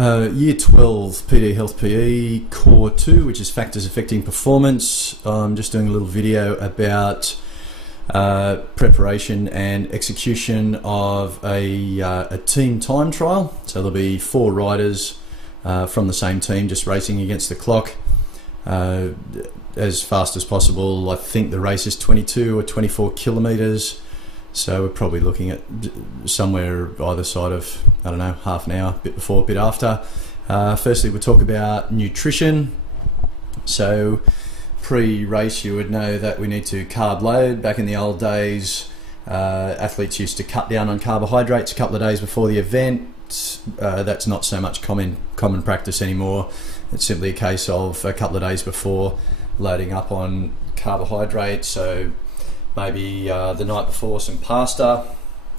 Year 12 PD Health PE Core 2, which is Factors Affecting Performance. I'm just doing a little video about preparation and execution of a team time trial. So there'll be 4 riders from the same team just racing against the clock as fast as possible. I think the race is 22 or 24 kilometres. So we're probably looking at somewhere either side of, I don't know, half an hour, bit before, bit after. Firstly, we'll talk about nutrition. So pre-race, you would know that we need to carb load. Back in the old days, athletes used to cut down on carbohydrates a couple of days before the event. That's not so much common practice anymore. It's simply a case of a couple of days before loading up on carbohydrates. So maybe the night before some pasta.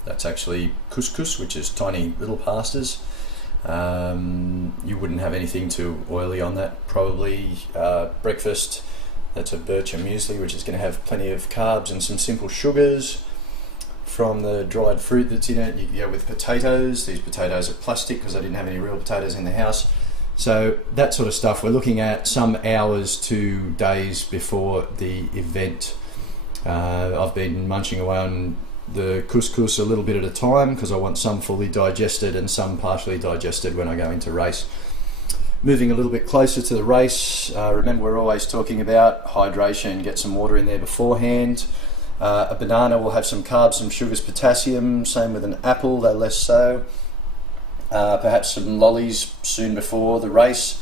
That's actually couscous, which is tiny little pastas. You wouldn't have anything too oily on that. Probably breakfast, that's a bircher muesli, which is going to have plenty of carbs and some simple sugars from the dried fruit that's in it. You can go with potatoes. These potatoes are plastic because I didn't have any real potatoes in the house. So that sort of stuff. We're looking at some hours to days before the event. I've been munching away on the couscous a little bit at a time because I want some fully digested and some partially digested when I go into race. Moving a little bit closer to the race, remember we're always talking about hydration. Get some water in there beforehand. A banana will have some carbs, some sugars, potassium. Same with an apple, though less so. Perhaps some lollies soon before the race.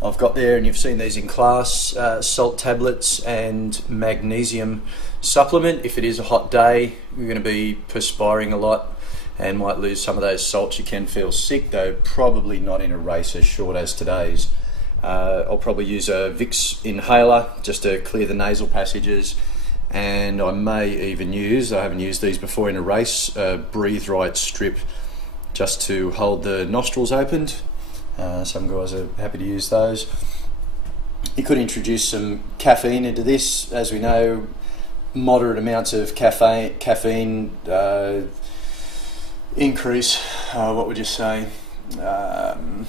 I've got there, and you've seen these in class, salt tablets and magnesium supplement. If it is a hot day, you're going to be perspiring a lot and might lose some of those salts. You can feel sick, though probably not in a race as short as today's. I'll probably use a Vicks inhaler just to clear the nasal passages, and I may even use, I haven't used these before in a race, a Breathe Right strip just to hold the nostrils opened. Some guys are happy to use those. You could introduce some caffeine into this. As we know, moderate amounts of caffeine increase, what would you say? The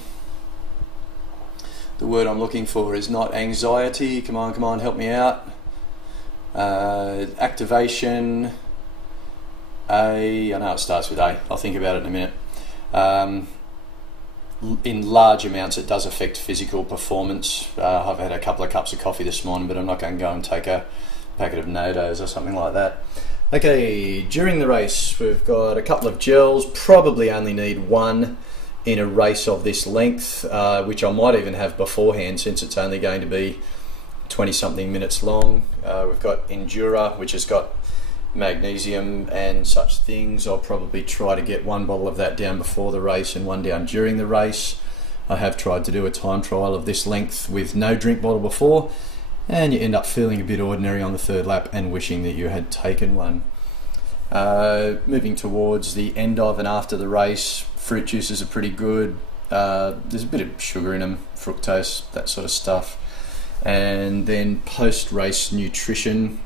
word I'm looking for is not anxiety. Come on, help me out. Activation. I know it starts with A. I'll think about it in a minute. In large amounts it does affect physical performance. I've had a couple of cups of coffee this morning, but I'm not going to go and take a packet of Nodos or something like that. Okay, during the race we've got a couple of gels. Probably only need one in a race of this length, which I might even have beforehand since it's only going to be 20 something minutes long. We've got Endura, which has got magnesium and such things. I'll probably try to get one bottle of that down before the race and one down during the race. I have tried to do a time trial of this length with no drink bottle before, and you end up feeling a bit ordinary on the third lap and wishing that you had taken one. Moving towards the end of and after the race, fruit juices are pretty good. There's a bit of sugar in them, fructose, that sort of stuff. And then post-race nutrition.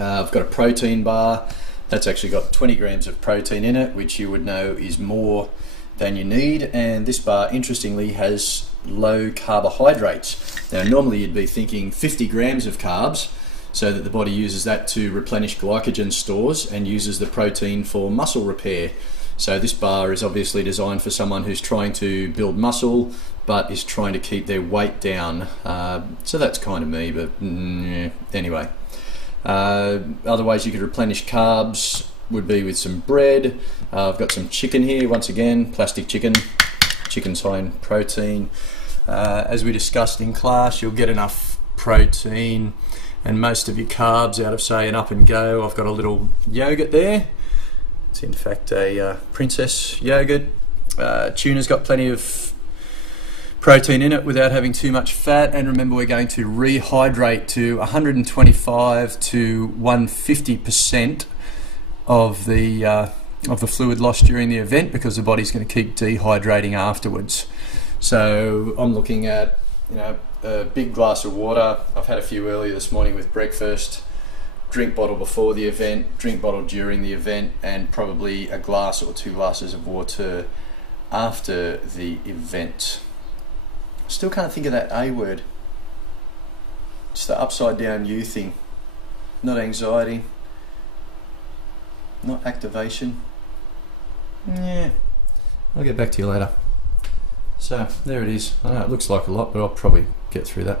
I've got a protein bar that's actually got 20 grams of protein in it, which you would know is more than you need. And this bar, interestingly, has low carbohydrates. Now, normally you'd be thinking 50 grams of carbs, so that the body uses that to replenish glycogen stores and uses the protein for muscle repair. So this bar is obviously designed for someone who's trying to build muscle but is trying to keep their weight down. So that's kind of me, but anyway. Other ways you could replenish carbs would be with some bread. I've got some chicken here, once again, plastic chicken. Chicken's high in protein. As we discussed in class, you'll get enough protein and most of your carbs out of, say, an Up and Go. I've got a little yogurt there. It's in fact a princess yogurt. Tuna's got plenty of protein in it without having too much fat, and remember we're going to rehydrate to 125 to 150% of the fluid loss during the event, because the body's going to keep dehydrating afterwards. So I'm looking at, a big glass of water. I've had a few earlier this morning with breakfast. Drink bottle before the event, drink bottle during the event, and probably a glass or 2 glasses of water after the event. Still can't think of that A word. It's the upside down U thing. Not anxiety. Not activation. Yeah. I'll get back to you later. So there it is. I know it looks like a lot, but I'll probably get through that.